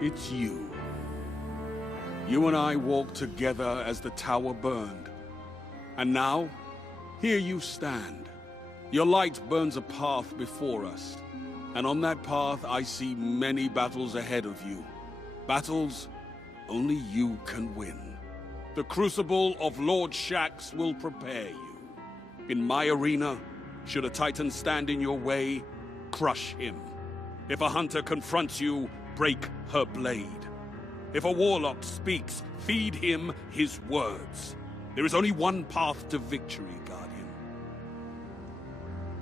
It's you. You and I walked together as the tower burned. And now, here you stand. Your light burns a path before us. And on that path, I see many battles ahead of you. Battles only you can win. The crucible of Lord Shaxx will prepare you. In my arena, should a Titan stand in your way, crush him. If a hunter confronts you, break her blade. If a warlock speaks, feed him his words. There is only one path to victory, Guardian.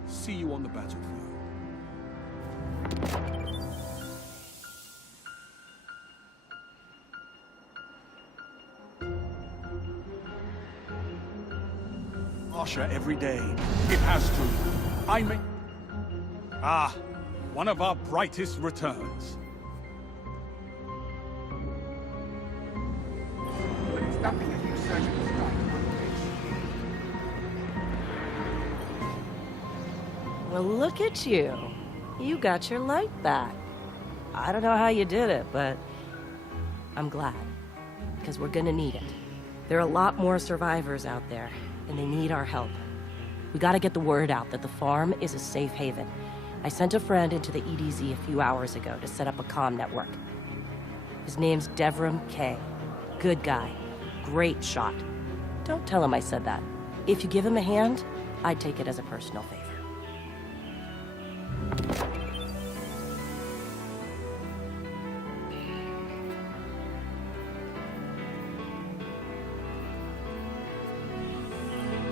See you on the battlefield. Harsher every day. It has to. I may... Ah, one of our brightest returns. But it's nothing if you search for the right one. Well, look at you. You got your light back. I don't know how you did it, but I'm glad. Because we're gonna need it. There are a lot more survivors out there, and they need our help. We gotta get the word out that the farm is a safe haven. I sent a friend into the EDZ a few hours ago to set up a comm network. His name's Devrim K. Good guy. Great shot. Don't tell him I said that. If you give him a hand, I'd take it as a personal favor.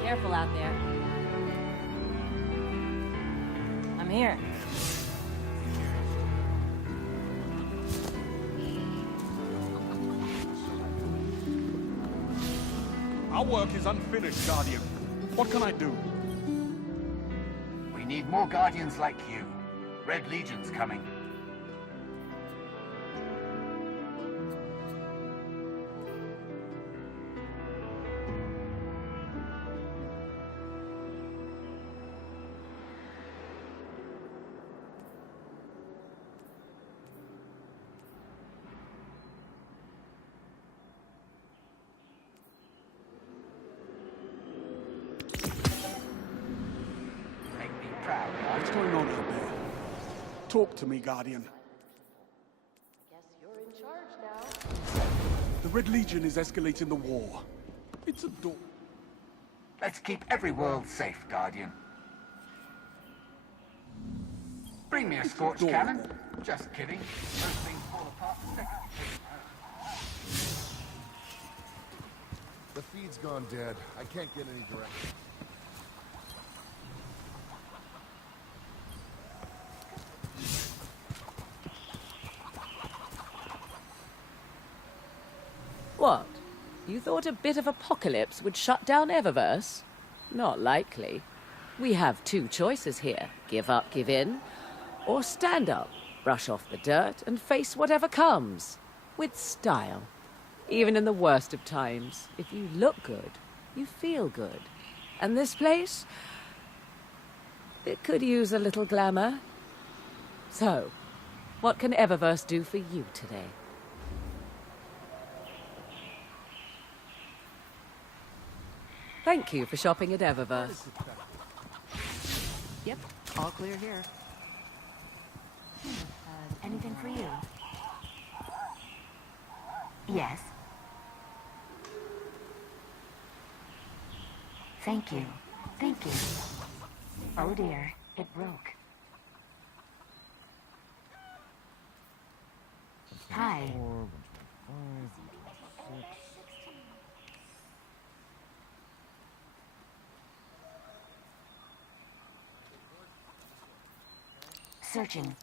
Careful out there. I'm here. Our work is unfinished, Guardian. What can I do? We need more Guardians like you. Red Legion's coming. What's going on out there? Talk to me, Guardian. Guess you're in charge now. The Red Legion is escalating the war. It's a door. Let's keep every world safe, Guardian. Bring me a scorch cannon. Just kidding. Most things fall apart the second. The feed's gone dead. I can't get any direction. What? You thought a bit of apocalypse would shut down Eververse? Not likely. We have two choices here. Give up, give in, or stand up, brush off the dirt, and face whatever comes. With style. Even in the worst of times, if you look good, you feel good. And this place? It could use a little glamour. So, what can Eververse do for you today? Thank you for shopping at Eververse. Yep, all clear here. Anything for you? Yes. Thank you. Thank you. Oh dear, it broke. Hi. Searching.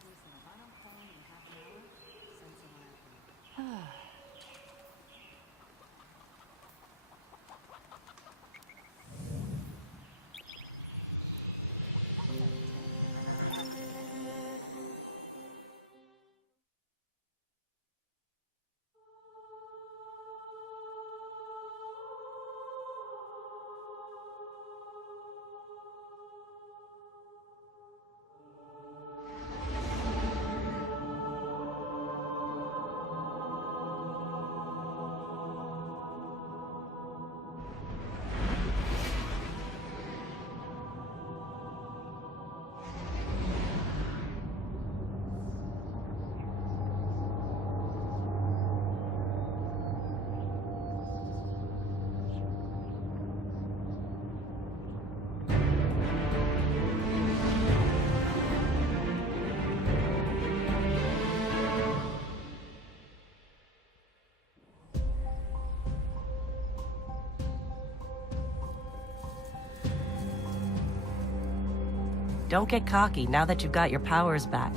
don't get cocky now that you've got your powers back.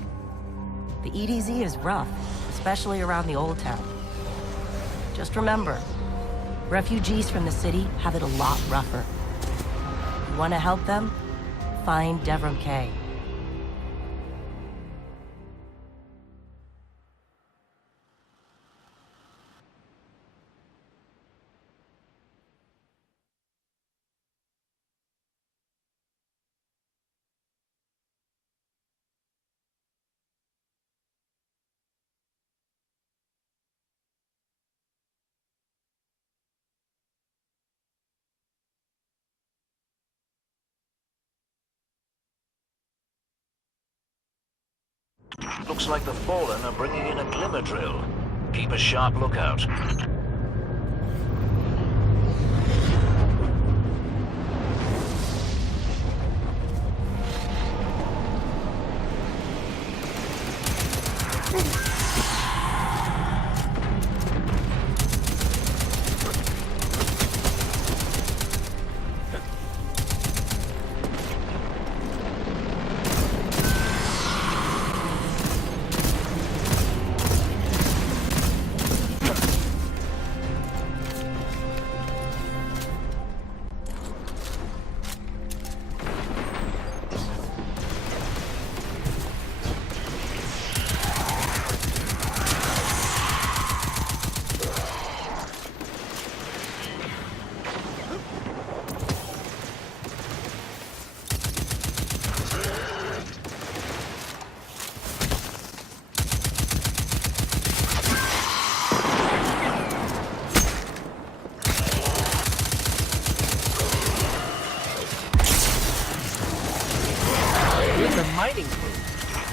The EDZ is rough, especially around the Old Town. Just remember, refugees from the city have it a lot rougher. You want to help them? Find Devrim K. Looks like the Fallen are bringing in a glimmer drill. Keep a sharp lookout.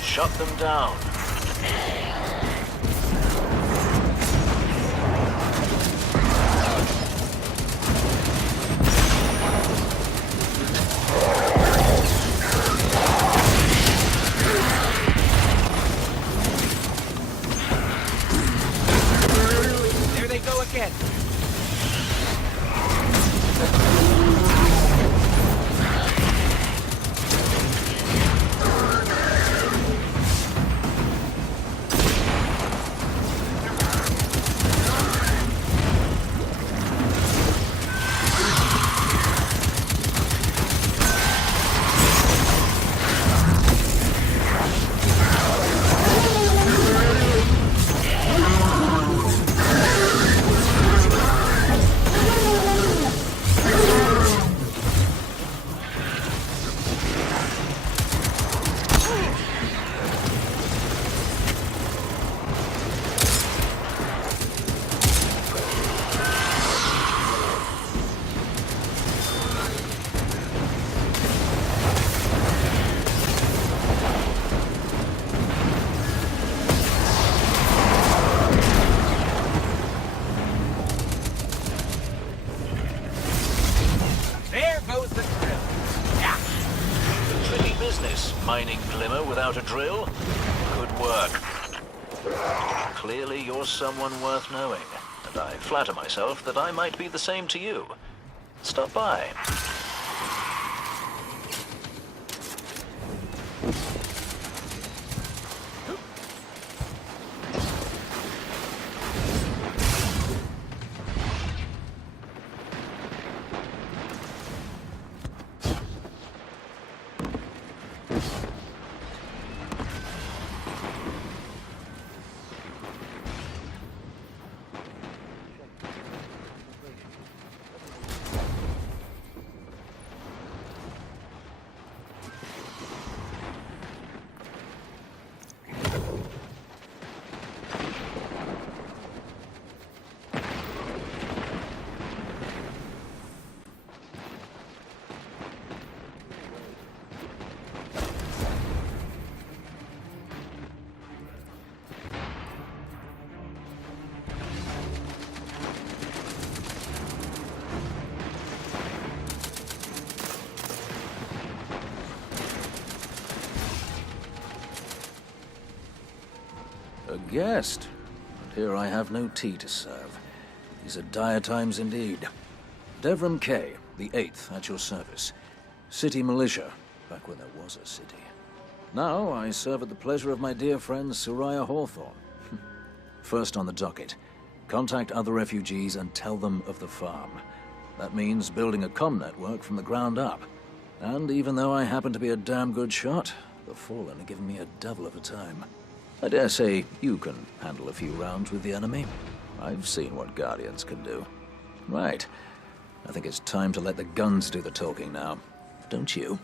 Shut them down. There they go again. Mining glimmer without a drill? Good work. Clearly you're someone worth knowing, and I flatter myself that I might be the same to you. Stop by. A guest? But here I have no tea to serve. These are dire times indeed. Devrim K, the 8th, at your service. City militia, back when there was a city. Now I serve at the pleasure of my dear friend Soraya Hawthorne. First on the docket, contact other refugees and tell them of the farm. That means building a comm network from the ground up. And even though I happen to be a damn good shot, the Fallen are giving me a devil of a time. I dare say you can handle a few rounds with the enemy. I've seen what Guardians can do. Right. I think it's time to let the guns do the talking now. Don't you?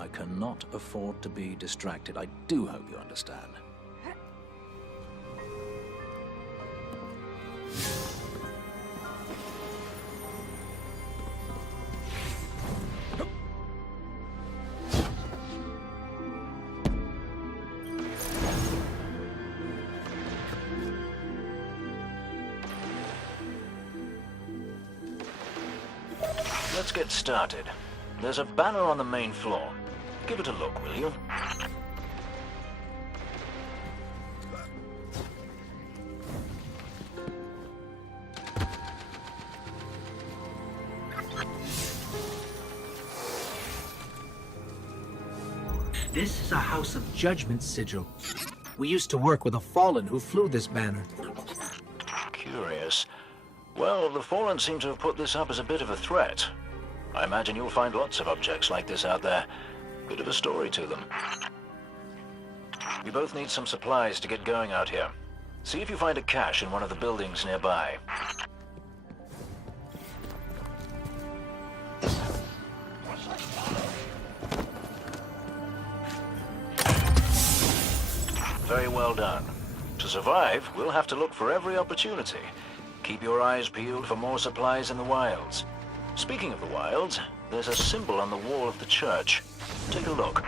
I cannot afford to be distracted. I do hope you understand. Let's get started. There's a banner on the main floor. Give it a look, will you? This is a House of Judgment sigil. We used to work with a Fallen who flew this banner. Curious. Well, the Fallen seem to have put this up as a bit of a threat. I imagine you'll find lots of objects like this out there. Bit of a story to them. We both need some supplies to get going out here. See if you find a cache in one of the buildings nearby. Very well done. To survive, we'll have to look for every opportunity. Keep your eyes peeled for more supplies in the wilds. Speaking of the wilds, there's a symbol on the wall of the church. Take a look.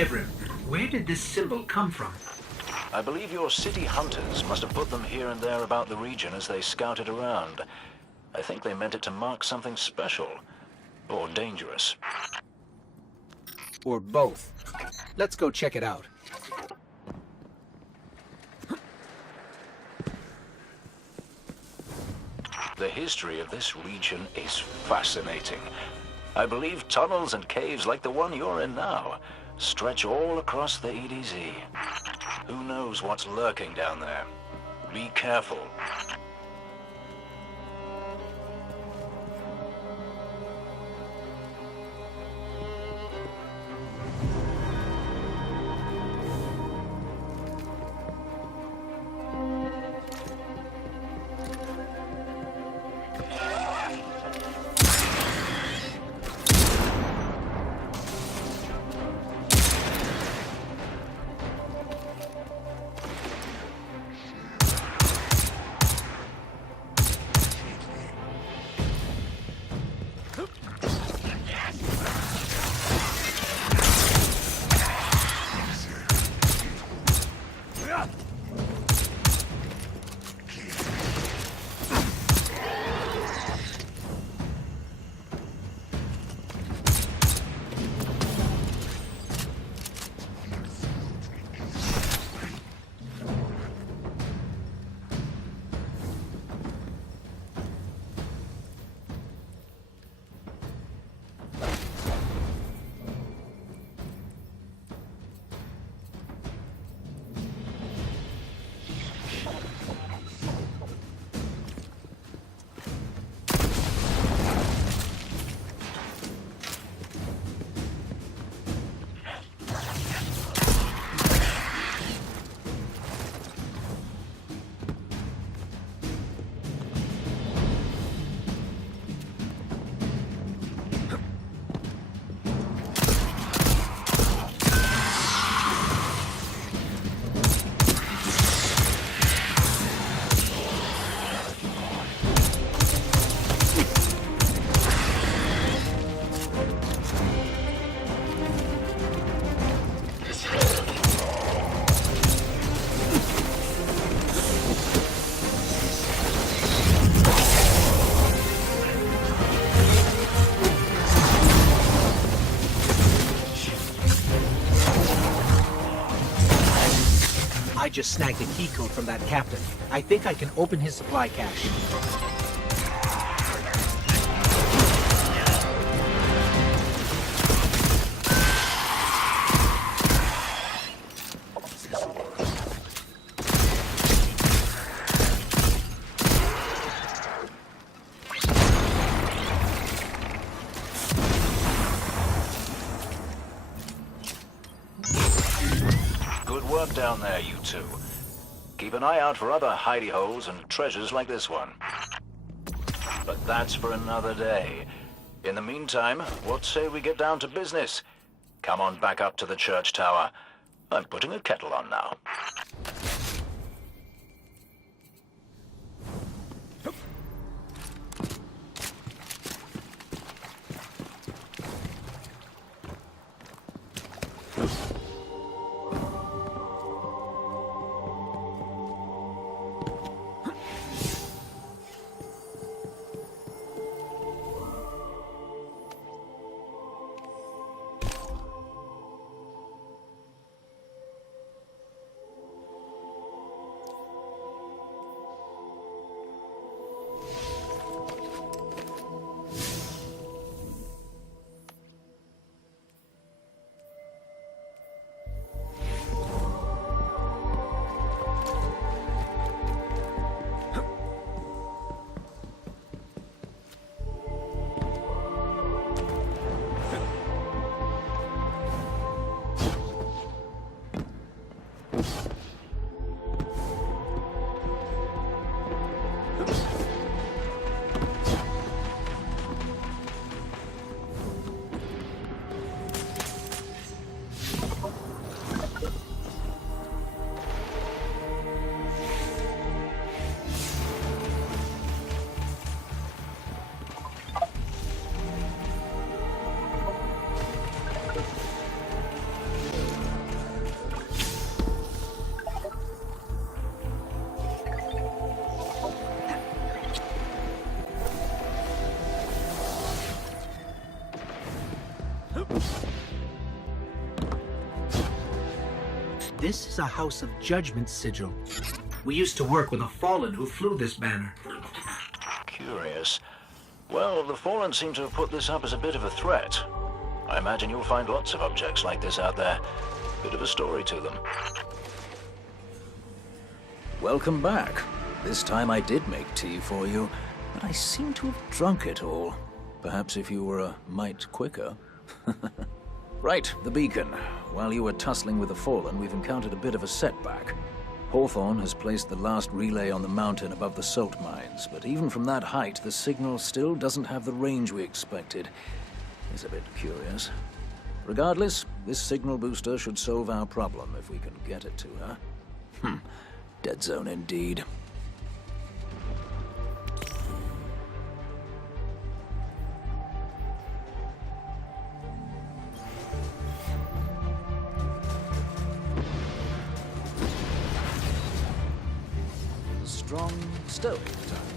Devrim, where did this symbol come from? I believe your city hunters must have put them here and there about the region as they scouted around. I think they meant it to mark something special. Or dangerous. Or both. Let's go check it out. The history of this region is fascinating. I believe tunnels and caves like the one you're in now stretch all across the EDZ. Who knows what's lurking down there? Be careful. just snagged a key code from that captain. I think I can open his supply cache. Good work down there, you two. Keep an eye out for other hidey holes and treasures like this one. But that's for another day. In the meantime, what say we get down to business? Come on back up to the church tower. I'm putting a kettle on now. This is a House of Judgment sigil. We used to work with a Fallen who flew this banner. Curious. Well, the Fallen seem to have put this up as a bit of a threat. I imagine you'll find lots of objects like this out there. Bit of a story to them. Welcome back. This time I did make tea for you, but I seem to have drunk it all. Perhaps if you were a mite quicker. Right, the beacon. While you were tussling with the Fallen, we've encountered a bit of a setback. Hawthorne has placed the last relay on the mountain above the salt mines, but even from that height, the signal still doesn't have the range we expected. It's a bit curious. Regardless, this signal booster should solve our problem if we can get it to her. Dead zone indeed. Strong, stoic type.